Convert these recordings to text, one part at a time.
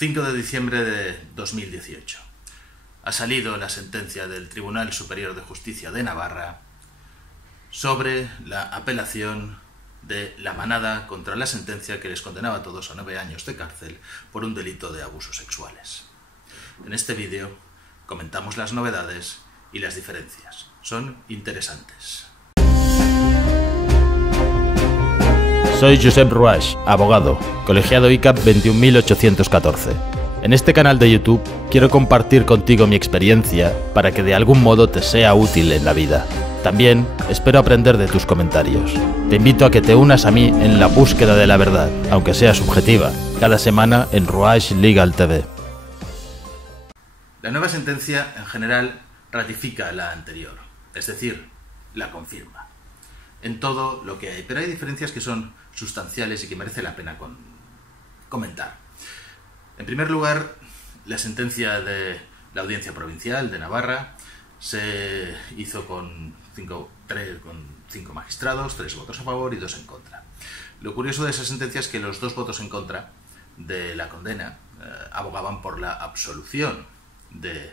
5 de diciembre de 2018. Ha salido la sentencia del Tribunal Superior de Justicia de Navarra sobre la apelación de La Manada contra la sentencia que les condenaba a todos a 9 años de cárcel por un delito de abusos sexuales. En este vídeo comentamos las novedades y las diferencias. Son interesantes. Soy Josep Ruaix, abogado, colegiado ICAP 21814. En este canal de YouTube quiero compartir contigo mi experiencia para que de algún modo te sea útil en la vida. También espero aprender de tus comentarios. Te invito a que te unas a mí en la búsqueda de la verdad, aunque sea subjetiva, cada semana en Ruaix Legal TV. La nueva sentencia, en general, ratifica la anterior, es decir, la confirma en todo lo que hay, pero hay diferencias que son sustanciales y que merece la pena comentar. En primer lugar, la sentencia de la Audiencia Provincial de Navarra se hizo con 5 magistrados, 3 votos a favor y 2 en contra. Lo curioso de esa sentencia es que los 2 votos en contra de la condena abogaban por la absolución de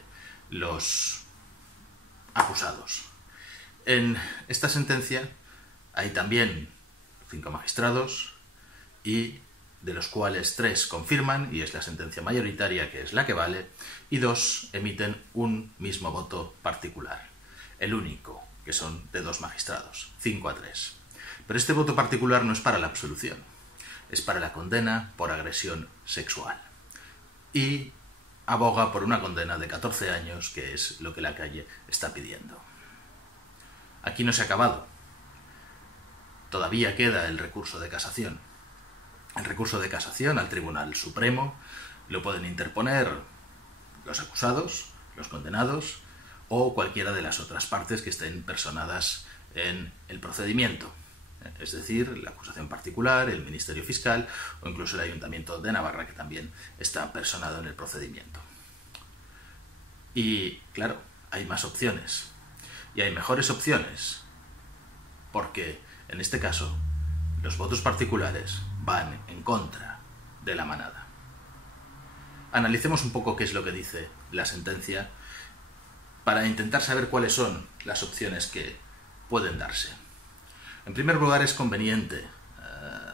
los acusados. En esta sentencia hay también 5 magistrados, y de los cuales 3 confirman, y es la sentencia mayoritaria que es la que vale, y 2 emiten un mismo voto particular, el único, que son de 2 magistrados, 5-3. Pero este voto particular no es para la absolución, es para la condena por agresión sexual, y aboga por una condena de 14 años, que es lo que la calle está pidiendo. Aquí no se ha acabado. Todavía queda el recurso de casación. El recurso de casación al Tribunal Supremo lo pueden interponer los acusados, los condenados o cualquiera de las otras partes que estén personadas en el procedimiento. Es decir, la acusación particular, el Ministerio Fiscal o incluso el Ayuntamiento de Navarra, que también está personado en el procedimiento. Y claro, hay más opciones. Y hay mejores opciones, porque en este caso los votos particulares van en contra de La Manada. Analicemos un poco qué es lo que dice la sentencia para intentar saber cuáles son las opciones que pueden darse. En primer lugar, es conveniente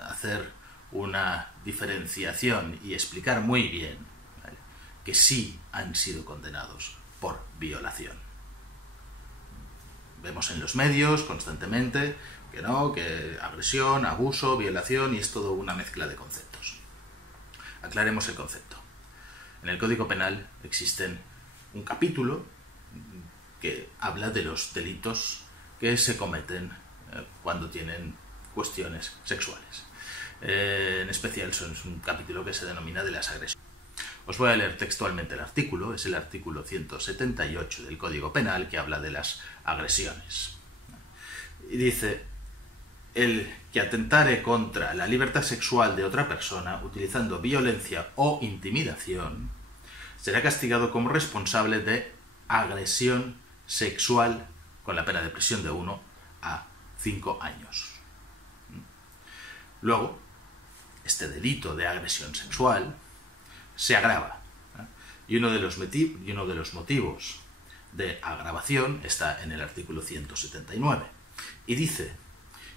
hacer una diferenciación y explicar muy bien, ¿vale?, que sí han sido condenados por violación. Vemos en los medios constantemente que no, que agresión, abuso, violación, y es todo una mezcla de conceptos. Aclaremos el concepto. En el Código Penal existen un capítulo que habla de los delitos que se cometen cuando tienen cuestiones sexuales. En especial es un capítulo que se denomina de las agresiones. Os voy a leer textualmente el artículo, es el artículo 178 del Código Penal, que habla de las agresiones. Y dice: el que atentare contra la libertad sexual de otra persona utilizando violencia o intimidación será castigado como responsable de agresión sexual con la pena de prisión de 1 a 5 años. Luego, este delito de agresión sexual se agrava, y uno de los motivos de agravación está en el artículo 179 y dice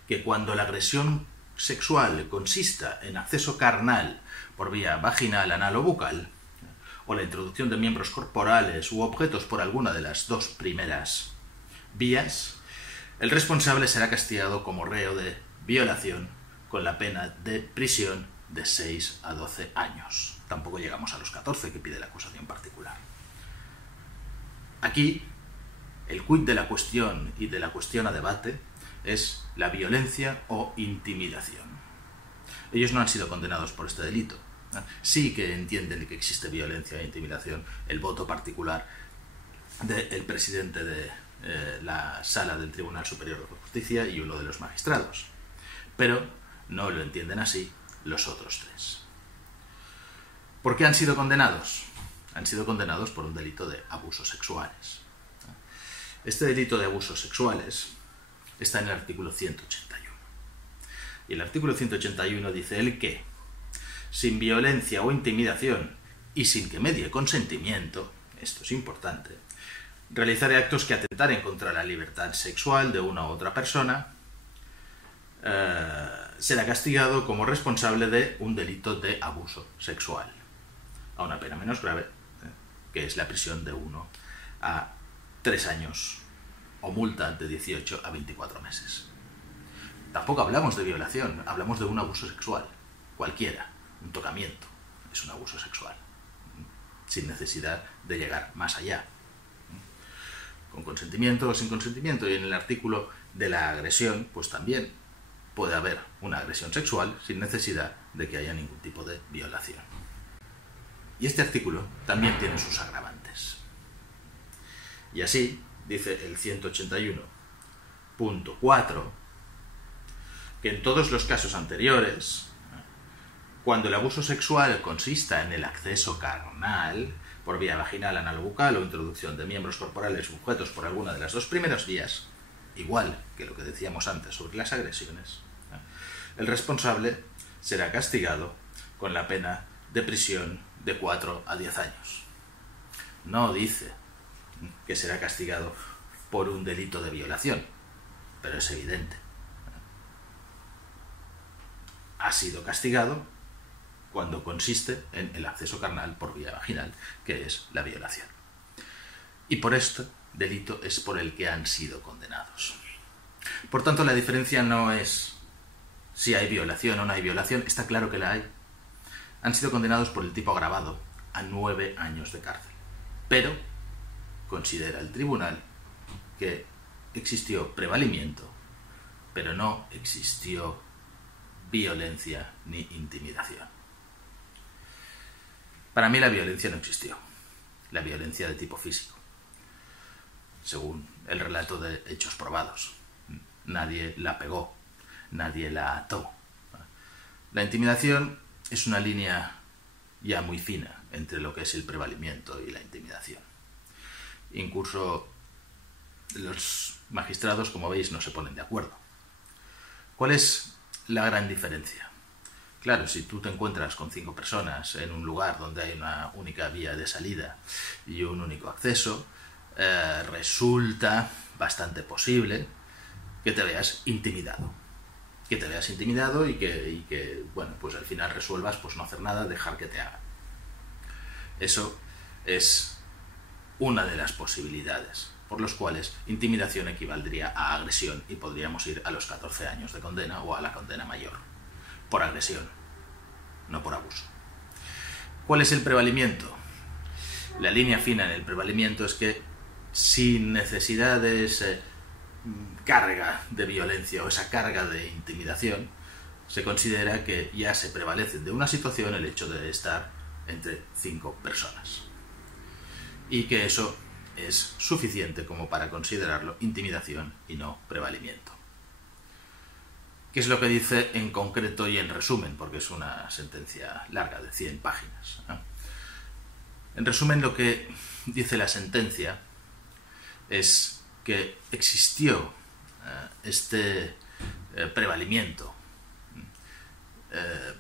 que cuando la agresión sexual consista en acceso carnal por vía vaginal, anal o bucal, o la introducción de miembros corporales u objetos por alguna de las 2 primeras vías, el responsable será castigado como reo de violación con la pena de prisión de 6 a 12 años. Tampoco llegamos a los 14 que pide la acusación particular. Aquí, el quid de la cuestión y de la cuestión a debate es la violencia o intimidación. Ellos no han sido condenados por este delito. Sí que entienden que existe violencia e intimidación. El voto particular del presidente de la Sala del Tribunal Superior de Justicia y uno de los magistrados. Pero no lo entienden así los otros 3. ¿Por qué han sido condenados? Han sido condenados por un delito de abusos sexuales. Este delito de abusos sexuales está en el artículo 181. Y el artículo 181 dice el que, sin violencia o intimidación y sin que medie consentimiento, esto es importante, realizare actos que atentaren contra la libertad sexual de una u otra persona, será castigado como responsable de un delito de abuso sexual, a una pena menos grave, que es la prisión de 1 a 3 años o multa de 18 a 24 meses. Tampoco hablamos de violación, hablamos de un abuso sexual, cualquiera, un tocamiento, es un abuso sexual, sin necesidad de llegar más allá, con consentimiento o sin consentimiento. Y en el artículo de la agresión, pues también puede haber una agresión sexual sin necesidad de que haya ningún tipo de violación. Y este artículo también tiene sus agravantes. Y así, dice el 181.4, que en todos los casos anteriores, cuando el abuso sexual consista en el acceso carnal, por vía vaginal, anal o bucal, o introducción de miembros corporales sujetos por alguna de las dos primeras vías, igual que lo que decíamos antes sobre las agresiones, el responsable será castigado con la pena de prisión de 4 a 10 años. No dice que será castigado por un delito de violación, pero es evidente. Ha sido castigado cuando consiste en el acceso carnal por vía vaginal, que es la violación. Y por este delito es por el que han sido condenados. Por tanto, la diferencia no es si hay violación o no hay violación, está claro que la hay. Han sido condenados por el tipo agravado a 9 años de cárcel. Pero considera el tribunal que existió prevalimiento, pero no existió violencia ni intimidación. Para mí la violencia no existió, la violencia de tipo físico, según el relato de hechos probados. Nadie la pegó, nadie la ató. La intimidación es una línea ya muy fina entre lo que es el prevalimiento y la intimidación. Incluso los magistrados, como veis, no se ponen de acuerdo. ¿Cuál es la gran diferencia? Claro, si tú te encuentras con 5 personas en un lugar donde hay una única vía de salida y un único acceso, resulta bastante posible que te veas intimidado. Que te veas intimidado y que bueno, pues al final resuelvas pues no hacer nada, dejar que te hagan. Eso es una de las posibilidades por las cuales intimidación equivaldría a agresión y podríamos ir a los 14 años de condena o a la condena mayor. Por agresión, no por abuso. ¿Cuál es el prevalimiento? La línea fina en el prevalimiento es que sin necesidad de esa carga de violencia o esa carga de intimidación, se considera que ya se prevalece de una situación el hecho de estar entre 5 personas. Y que eso es suficiente como para considerarlo intimidación y no prevalimiento. ¿Qué es lo que dice en concreto y en resumen? Porque es una sentencia larga de 100 páginas. En resumen, lo que dice la sentencia es que existió este prevalimiento,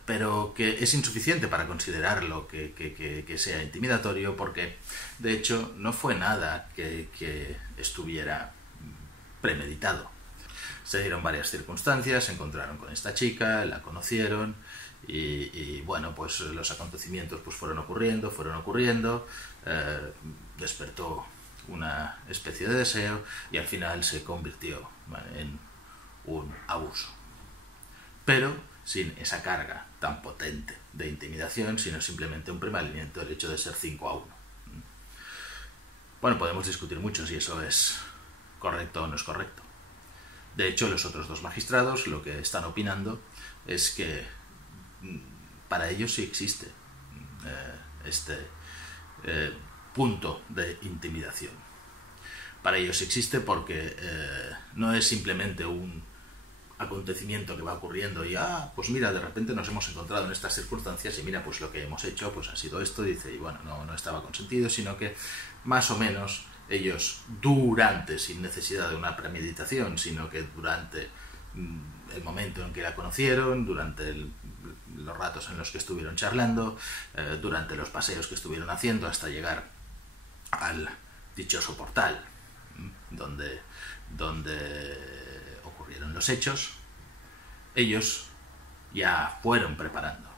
pero que es insuficiente para considerarlo que sea intimidatorio, porque de hecho no fue nada que estuviera premeditado. Se dieron varias circunstancias, se encontraron con esta chica, la conocieron y bueno, pues los acontecimientos pues fueron ocurriendo, despertó una especie de deseo y al final se convirtió en un abuso. Pero sin esa carga tan potente de intimidación, sino simplemente un prevalimiento del hecho de ser 5 a 1. Bueno, podemos discutir mucho si eso es correcto o no es correcto. De hecho, los otros 2 magistrados lo que están opinando es que para ellos sí existe este punto de intimidación. Para ellos existe porque no es simplemente un acontecimiento que va ocurriendo y pues mira, de repente nos hemos encontrado en estas circunstancias y mira, pues lo que hemos hecho pues ha sido esto, dice, y bueno, no estaba consentido, sino que más o menos ellos sin necesidad de una premeditación, sino que durante el momento en que la conocieron, durante los ratos en los que estuvieron charlando, durante los paseos que estuvieron haciendo hasta llegar al dichoso portal donde ocurrieron los hechos. Ellos ya fueron preparando,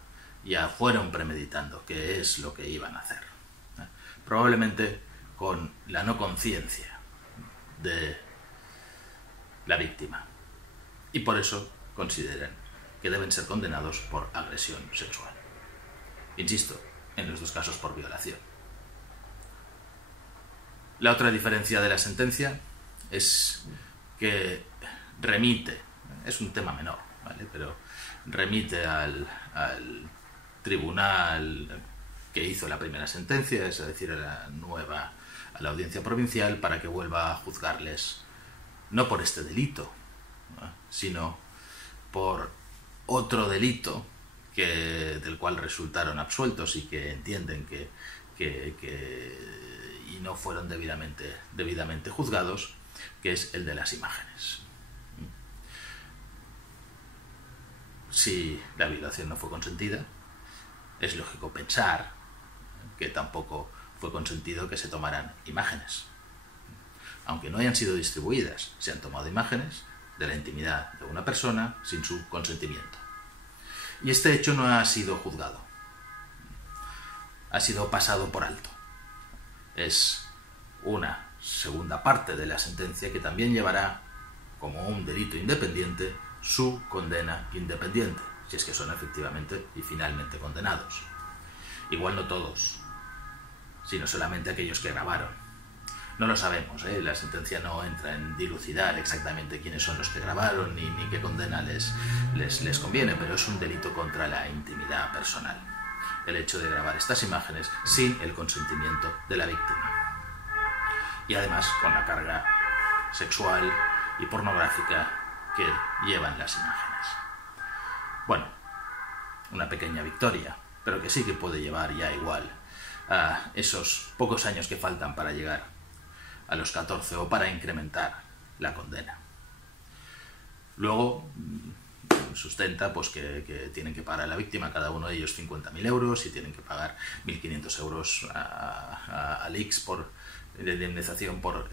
ya fueron premeditando qué es lo que iban a hacer, probablemente con la no conciencia de la víctima, y por eso consideran que deben ser condenados por agresión sexual. Insisto, en los dos casos por violación. La otra diferencia de la sentencia es que remite, es un tema menor, ¿vale?, pero remite al tribunal que hizo la primera sentencia, es decir, a la audiencia provincial, para que vuelva a juzgarles no por este delito, ¿no?, sino por otro delito del cual resultaron absueltos y que entienden y no fueron debidamente juzgados, que es el de las imágenes. Si la violación no fue consentida, es lógico pensar que tampoco fue consentido que se tomaran imágenes. Aunque no hayan sido distribuidas, se han tomado imágenes de la intimidad de una persona sin su consentimiento. Y este hecho no ha sido juzgado. Ha sido pasado por alto. Es una segunda parte de la sentencia que también llevará, como un delito independiente, su condena independiente, si es que son efectivamente y finalmente condenados. Igual no todos, sino solamente aquellos que grabaron. No lo sabemos, la sentencia no entra en dilucidar exactamente quiénes son los que grabaron ni qué condena les conviene, pero es un delito contra la intimidad personal, el hecho de grabar estas imágenes sin el consentimiento de la víctima. Y además con la carga sexual y pornográfica que llevan las imágenes. Bueno, una pequeña victoria, pero que sí que puede llevar ya igual a esos pocos años que faltan para llegar a los 14 o para incrementar la condena. Luego sustenta pues que tienen que pagar a la víctima, cada uno de ellos 50.000 euros, y tienen que pagar 1.500 euros al ICS de indemnización por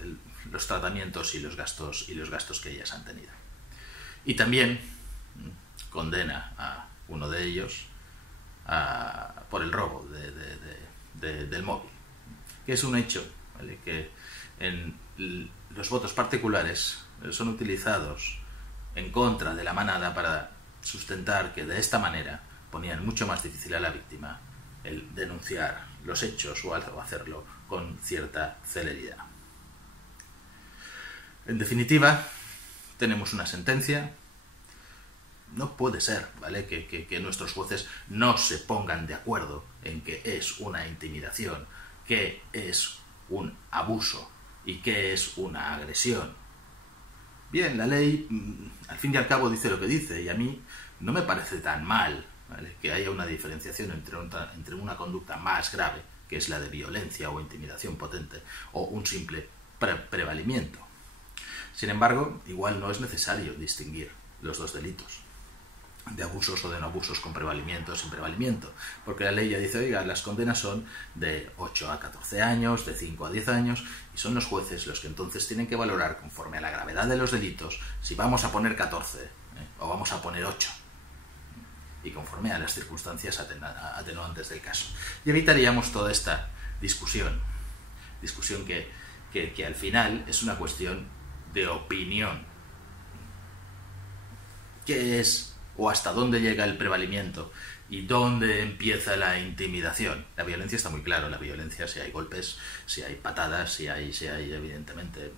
los tratamientos y los gastos que ellas han tenido. Y también condena a uno de ellos por el robo del móvil, que es un hecho, ¿vale?, que en los votos particulares son utilizados en contra de la manada para sustentar que de esta manera ponían mucho más difícil a la víctima el denunciar los hechos o hacerlo con cierta celeridad. En definitiva, tenemos una sentencia. No puede ser, ¿vale?, que nuestros jueces no se pongan de acuerdo en qué es una intimidación, qué es un abuso y qué es una agresión. Bien, la ley al fin y al cabo dice lo que dice, y a mí no me parece tan mal, ¿vale?, que haya una diferenciación entre una conducta más grave, que es la de violencia o intimidación potente, o un simple prevalimiento. Sin embargo, igual no es necesario distinguir los dos delitos, de abusos o de no abusos, con prevalimiento o sin prevalimiento, porque la ley ya dice, oiga, las condenas son de 8 a 14 años, de 5 a 10 años, y son los jueces los que entonces tienen que valorar, conforme a la gravedad de los delitos, si vamos a poner 14 o vamos a poner 8, y conforme a las circunstancias atenuantes del caso. Y evitaríamos toda esta discusión que al final es una cuestión de opinión. ¿Qué es o hasta dónde llega el prevalimiento y dónde empieza la intimidación? La violencia está muy claro, la violencia, si hay golpes, si hay patadas, si hay evidentemente,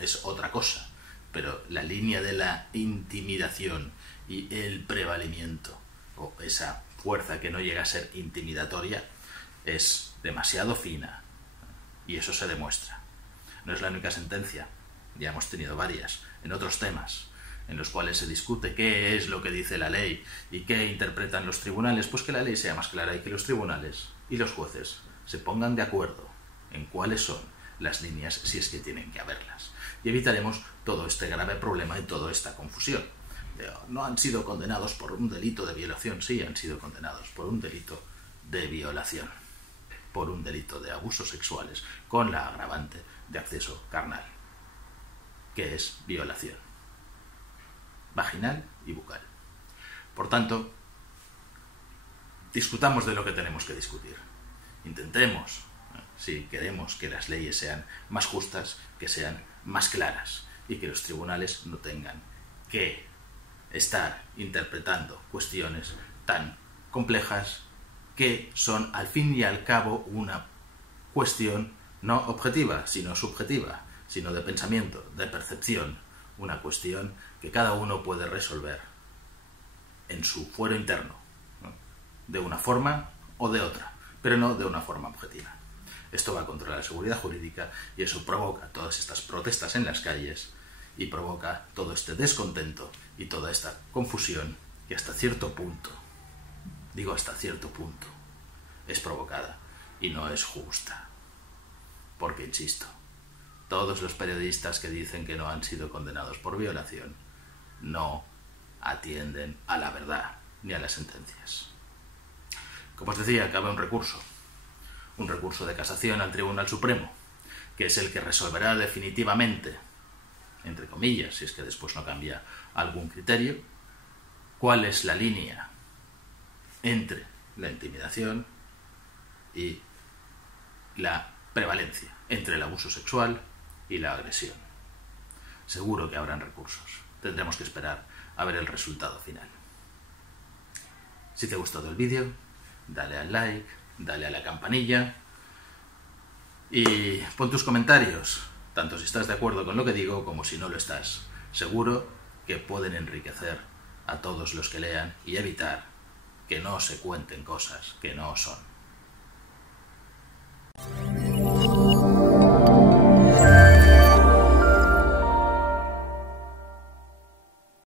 es otra cosa, pero la línea de la intimidación y el prevalimiento, o esa fuerza que no llega a ser intimidatoria, es demasiado fina, y eso se demuestra. No es la única sentencia, ya hemos tenido varias en otros temas en los cuales se discute qué es lo que dice la ley y qué interpretan los tribunales. Pues que la ley sea más clara y que los tribunales y los jueces se pongan de acuerdo en cuáles son las líneas si es que tienen que haberlas. Y evitaremos todo este grave problema y toda esta confusión. No han sido condenados por un delito de violación, sí, han sido condenados por un delito de violación, por un delito de abusos sexuales con la agravante de acceso carnal, que es violación vaginal y bucal. Por tanto, discutamos de lo que tenemos que discutir. Intentemos, si queremos que las leyes sean más justas, que sean más claras y que los tribunales no tengan que estar interpretando cuestiones tan complejas que son al fin y al cabo una cuestión no objetiva, sino subjetiva, sino de pensamiento, de percepción, una cuestión que cada uno puede resolver en su fuero interno, ¿no? De una forma o de otra, pero no de una forma objetiva. Esto va contra la seguridad jurídica y eso provoca todas estas protestas en las calles y provoca todo este descontento y toda esta confusión que hasta cierto punto, digo hasta cierto punto, es provocada y no es justa. Porque, insisto, todos los periodistas que dicen que no han sido condenados por violación no atienden a la verdad ni a las sentencias. Como os decía, cabe un recurso de casación al Tribunal Supremo, que es el que resolverá definitivamente, entre comillas, si es que después no cambia algún criterio, cuál es la línea entre la intimidación y la prevalencia, entre el abuso sexual y la agresión. Seguro que habrán recursos. Tendremos que esperar a ver el resultado final. Si te ha gustado el vídeo, dale al like, dale a la campanilla y pon tus comentarios, tanto si estás de acuerdo con lo que digo como si no lo estás. Seguro que pueden enriquecer a todos los que lean y evitar que no se cuenten cosas que no son.